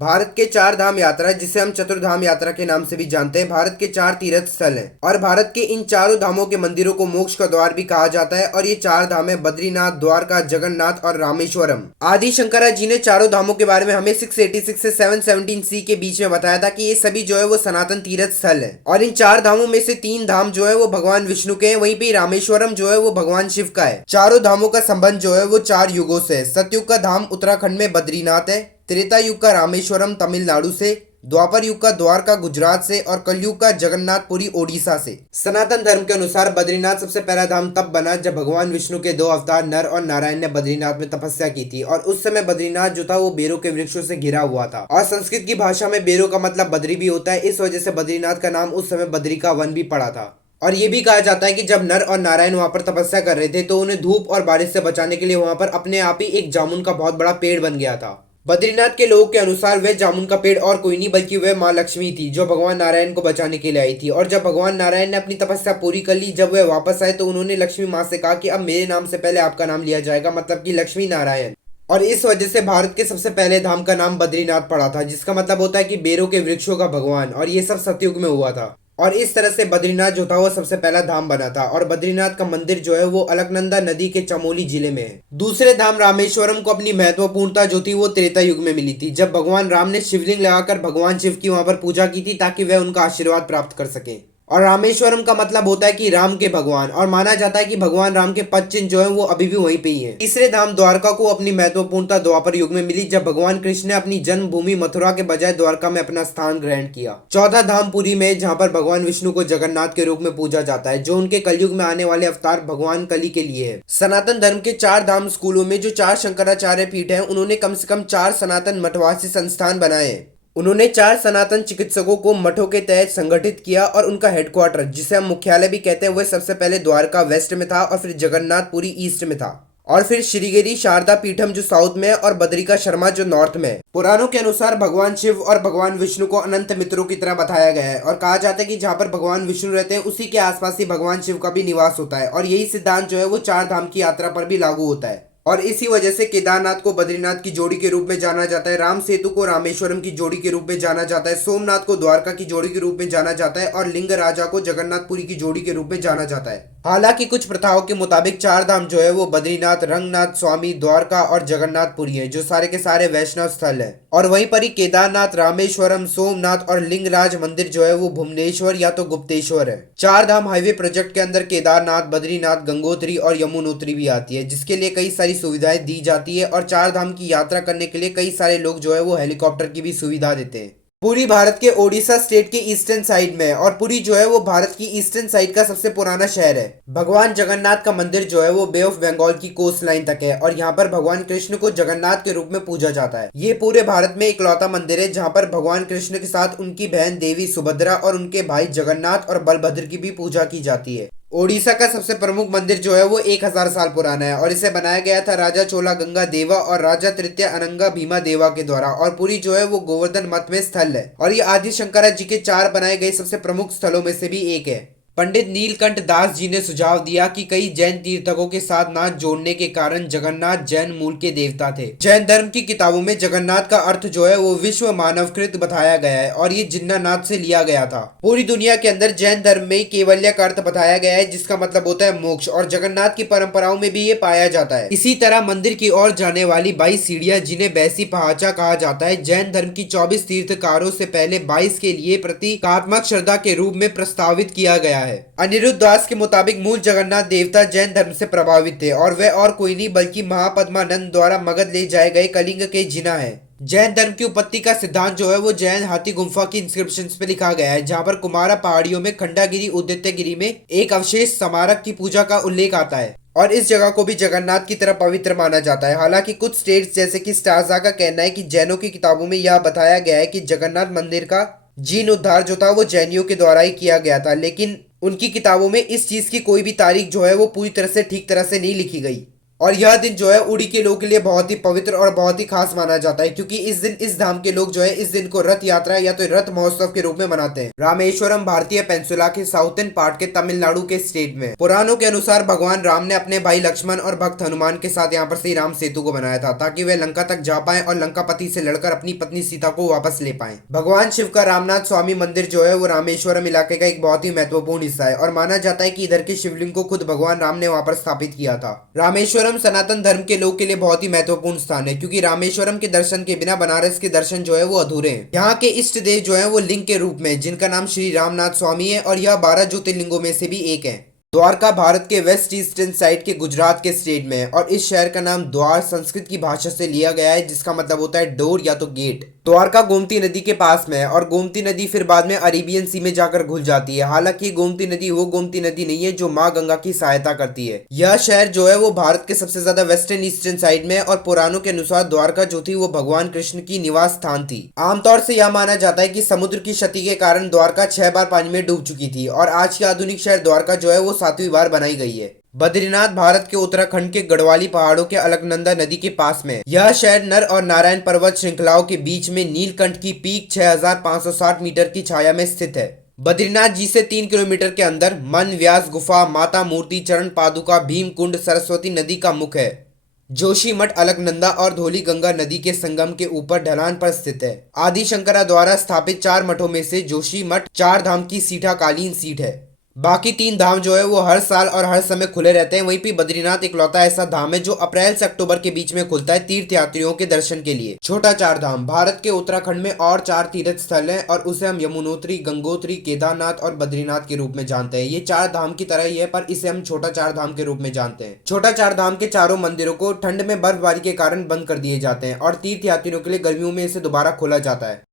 भारत के चार धाम यात्रा, जिसे हम चतुर्धाम यात्रा के नाम से भी जानते हैं, भारत के चार तीर्थ स्थल हैं और भारत के इन चारों धामों के मंदिरों को मोक्ष का द्वार भी कहा जाता है। और ये चार धाम है बद्रीनाथ, द्वारका, जगन्नाथ और रामेश्वरम। आदि शंकरा जी ने चारों धामों के बारे में हमें 686 से 717 सी के बीच में बताया था कि ये सभी जो है वो सनातन तीर्थ स्थल है। और इन चार धामों में से तीन धाम जो है वो भगवान विष्णु के हैं, वहीं पे रामेश्वरम जो है वो भगवान शिव का है। चारों धामों का संबंध जो है वो चार युगों से है। सतयुग का धाम उत्तराखंड में बद्रीनाथ है, त्रेता युग का रामेश्वरम तमिलनाडु से, द्वापर युग का द्वारका गुजरात से और कलयुग का जगन्नाथपुरी ओडिशा से। सनातन धर्म के अनुसार बद्रीनाथ सबसे पहला धाम तब बना जब भगवान विष्णु के दो अवतार नर और नारायण ने बद्रीनाथ में तपस्या की थी। और उस समय बद्रीनाथ जो था वो बेरों के वृक्षों से घिरा हुआ था और संस्कृत की भाषा में बेरों का मतलब बद्री भी होता है। इस वजह से बद्रीनाथ का नाम उस समय बद्री का वन भी पड़ा था। और ये भी कहा जाता है कि जब नर और नारायण वहां पर तपस्या कर रहे थे तो उन्हें धूप और बारिश से बचाने के लिए वहां पर अपने आप ही एक जामुन का बहुत बड़ा पेड़ बन गया था। बद्रीनाथ के लोगों के अनुसार वह जामुन का पेड़ और कोई नहीं बल्कि वह माँ लक्ष्मी थी, जो भगवान नारायण को बचाने के लिए आई थी। और जब भगवान नारायण ने अपनी तपस्या पूरी कर ली, जब वह वापस आए तो उन्होंने लक्ष्मी माँ से कहा कि अब मेरे नाम से पहले आपका नाम लिया जाएगा, मतलब कि लक्ष्मी नारायण। और इस वजह से भारत के सबसे पहले धाम का नाम बद्रीनाथ पड़ा था, जिसका मतलब होता है कि बेरों के वृक्षों का भगवान। और ये सब सतयुग में हुआ था। और इस तरह से बद्रीनाथ जो था वो सबसे पहला धाम बना था। और बद्रीनाथ का मंदिर जो है वो अलकनंदा नदी के चमोली जिले में है। दूसरे धाम रामेश्वरम को अपनी महत्वपूर्णता जो थी वो त्रेता युग में मिली थी, जब भगवान राम ने शिवलिंग लगाकर भगवान शिव की वहां पर पूजा की थी ताकि वह उनका आशीर्वाद प्राप्त कर सके। और रामेश्वरम का मतलब होता है कि राम के भगवान, और माना जाता है कि भगवान राम के पद चिन्ह जो है वो अभी भी वहीं पे ही है। तीसरे धाम द्वारका को अपनी महत्वपूर्णता द्वापर युग में मिली, जब भगवान कृष्ण ने अपनी जन्मभूमि मथुरा के बजाय द्वारका में अपना स्थान ग्रहण किया। चौथा धाम पुरी में, जहाँ पर भगवान विष्णु को जगन्नाथ के रूप में पूजा जाता है, जो उनके कलयुग में आने वाले अवतार भगवान कली के लिए है। सनातन धर्म के चार धाम स्कूलों में जो चार शंकराचार्य पीठ है, उन्होंने कम से कम चार सनातन मठवासी संस्थान बनाए हैं। उन्होंने चार सनातन चिकित्सकों को मठों के तहत संगठित किया और उनका हेडक्वार्टर, जिसे हम मुख्यालय भी कहते हैं, वह सबसे पहले द्वारका वेस्ट में था और फिर जगन्नाथपुरी ईस्ट में था और फिर श्रीगिरी शारदा पीठम जो साउथ में है और बद्रिका शर्मा जो नॉर्थ में है। पुराणों के अनुसार भगवान शिव और भगवान विष्णु को अनंत मित्रों की तरह बताया गया है और कहा जाता है कि जहाँ पर भगवान विष्णु रहते हैं उसी के आसपास ही भगवान शिव का भी निवास होता है। और यही सिद्धांत जो है वो चार धाम की यात्रा पर भी लागू होता है। और इसी वजह से केदारनाथ को बद्रीनाथ की जोड़ी के रूप में जाना जाता है, राम सेतु को रामेश्वरम की जोड़ी के रूप में जाना जाता है, सोमनाथ को द्वारका की जोड़ी के रूप में जाना जाता है और लिंग राजा को जगन्नाथपुरी की जोड़ी के रूप में जाना जाता है। हालांकि कुछ प्रथाओं के मुताबिक चार धाम जो है वो बद्रीनाथ, रंगनाथ स्वामी, द्वारका और जगन्नाथपुरी है, जो सारे के सारे वैष्णव स्थल है। और वहीं पर ही केदारनाथ, रामेश्वरम, सोमनाथ और लिंगराज मंदिर जो है वो भुवनेश्वर या तो गुप्तेश्वर है। चार धाम हाईवे प्रोजेक्ट के अंदर केदारनाथ, बद्रीनाथ, गंगोत्री और यमुनोत्री भी आती है, जिसके लिए कई सारी सुविधाएं दी जाती है। और चार धाम की यात्रा करने के लिए कई सारे लोग जो है वो हेलीकॉप्टर की भी सुविधा देते हैं। पुरी भारत के ओडिशा स्टेट के ईस्टर्न साइड में है और पुरी जो है वो भारत की ईस्टर्न साइड का सबसे पुराना शहर है। भगवान जगन्नाथ का मंदिर जो है वो बे ऑफ बंगाल की कोस्ट लाइन तक है और यहाँ पर भगवान कृष्ण को जगन्नाथ के रूप में पूजा जाता है। ये पूरे भारत में इकलौता मंदिर है जहाँ पर भगवान कृष्ण के साथ उनकी बहन देवी सुभद्रा और उनके भाई जगन्नाथ और बलभद्र की भी पूजा की जाती है। ओडिशा का सबसे प्रमुख मंदिर जो है वो 1000 साल पुराना है और इसे बनाया गया था राजा चोला गंगा देवा और राजा तृतीय अनंगा भीमा देवा के द्वारा। और पुरी जो है वो गोवर्धन मठ में स्थल है और ये आदि शंकरा जी के चार बनाए गए सबसे प्रमुख स्थलों में से भी एक है। पंडित नीलकंठ दास जी ने सुझाव दिया कि कई जैन तीर्थकों के साथ नाथ जोड़ने के कारण जगन्नाथ जैन मूल के देवता थे। जैन धर्म की किताबों में जगन्नाथ का अर्थ जो है वो विश्व मानवकृत बताया गया है और ये जिन्नानाथ से लिया गया था। पूरी दुनिया के अंदर जैन धर्म में केवल्य का अर्थ बताया गया है, जिसका मतलब होता है मोक्ष, और जगन्नाथ की परंपराओं में भी ये पाया जाता है। इसी तरह मंदिर की ओर जाने वाली 22 सीढ़ियां, जिन्हें बैसी पहाचा कहा जाता है, जैन धर्म की 24 तीर्थकारों से पहले 22 के लिए प्रतीकात्मक श्रद्धा के रूप में प्रस्तावित किया गया है। अनिरुद्ध दास के मुताबिक मूल जगन्नाथ देवता जैन धर्म से प्रभावित थे और वे और कोई नहीं बल्कि महापद्मानंद द्वारा मगध ले जाए गए कलिंग के जिना है। जैन धर्म की उत्पत्ति का सिद्धांत जो है वो जैन हाथी गुम्फा की इंस्क्रिप्शंस पे लिखा गया है, जहाँ पर कुमारा पहाड़ियों में खंडागिरी उदयगिरी में एक अवशेष स्मारक की पूजा का उल्लेख आता है और इस जगह को भी जगन्नाथ की तरह पवित्र माना जाता है। हालांकि कुछ स्टेट्स जैसे कि स्टाजा का कहना है कि जैनों की किताबों में यह बताया गया है कि जगन्नाथ मंदिर का जीर्णोद्धार जो था वो जैनियों के द्वारा ही किया गया था, लेकिन उनकी किताबों में इस चीज की कोई भी तारीख जो है वो पूरी तरह से ठीक तरह से नहीं लिखी गई। और यह दिन जो है उड़ी के लोगों के लिए बहुत ही पवित्र और बहुत ही खास माना जाता है, क्योंकि इस दिन इस धाम के लोग जो है इस दिन को रथ यात्रा या तो रथ महोत्सव के रूप में मनाते हैं। रामेश्वरम भारतीय पेंसुला के साउथर्न पार्ट के तमिलनाडु के स्टेट में। पुराणों के अनुसार भगवान राम ने अपने भाई लक्ष्मण और भक्त हनुमान के साथ यहाँ पर श्री राम सेतु को बनाया था, ताकि वे लंका तक जा पाए और लंकापति से लड़कर अपनी पत्नी सीता को वापस ले पाए। भगवान शिव का रामनाथ स्वामी मंदिर जो है वो रामेश्वरम इलाके का एक बहुत ही महत्वपूर्ण हिस्सा है और माना जाता है कि इधर के शिवलिंग को खुद भगवान राम ने वहां पर स्थापित किया था। रामेश्वरम सनातन धर्म के लोग के लिए बहुत ही महत्वपूर्ण स्थान है, क्योंकि रामेश्वरम के दर्शन के बिना बनारस के दर्शन जो है वो अधूरे हैं। यहाँ के इष्ट देव जो है वो लिंग के रूप में, जिनका नाम श्री रामनाथ स्वामी है और यह 12 ज्योतिर्लिंगों में से भी एक है। द्वारका भारत के वेस्ट ईस्टर्न साइड के गुजरात के स्टेट में है और इस शहर का नाम द्वार संस्कृत की भाषा से लिया गया है, जिसका मतलब होता है डोर या तो गेट। द्वारका गोमती नदी के पास में है और गोमती नदी फिर बाद में अरेबियन सी में जाकर घुल जाती है। हालांकि गोमती नदी वो गोमती नदी नहीं है जो माँ गंगा की सहायता करती है। यह शहर जो है वो भारत के सबसे ज्यादा वेस्टर्न ईस्टर्न साइड में है और पुराणों के अनुसार द्वारका जो थी वो भगवान कृष्ण की निवास स्थान थी। आमतौर से यह माना जाता है कि समुद्र की क्षति के कारण द्वारका 6 बार पानी में डूब चुकी थी और आज की आधुनिक शहर द्वारका जो है वो 7वीं बार बनाई गई है। बद्रीनाथ भारत के उत्तराखंड के गढ़वाली पहाड़ों के अलकनंदा नदी के पास में। यह शहर नर और नारायण पर्वत श्रृंखलाओं के बीच में नीलकंठ की पीक 6560 मीटर की छाया में स्थित है। बद्रीनाथ जी से 3 किलोमीटर के अंदर मन व्यास गुफा, माता मूर्ति, चरण पादुका, भीम कुंड, सरस्वती नदी का मुख है। जोशी मठ अलकनंदा और धौली गंगा नदी के संगम के ऊपर ढलान पर स्थित है। आदि शंकरा द्वारा स्थापित 4 मठों में से जोशी मठ 4 धाम की सीठाकालीन सीट है। बाकी 3 धाम जो है वो हर साल और हर समय खुले रहते हैं। वहीं पे बद्रीनाथ इकलौता ऐसा धाम है जो अप्रैल से अक्टूबर के बीच में खुलता है तीर्थ यात्रियों के दर्शन के लिए। छोटा चार धाम भारत के उत्तराखंड में और 4 तीर्थ स्थल हैं और उसे हम यमुनोत्री, गंगोत्री, केदारनाथ और बद्रीनाथ के रूप में जानते हैं। ये 4 धाम की तरह ही है, पर इसे हम छोटा चार धाम के रूप में जानते हैं। छोटा चार धाम के चारों मंदिरों को ठंड में बर्फबारी के कारण बंद कर दिए जाते हैं और तीर्थ यात्रियों के लिए गर्मियों में इसे दोबारा खोला जाता है।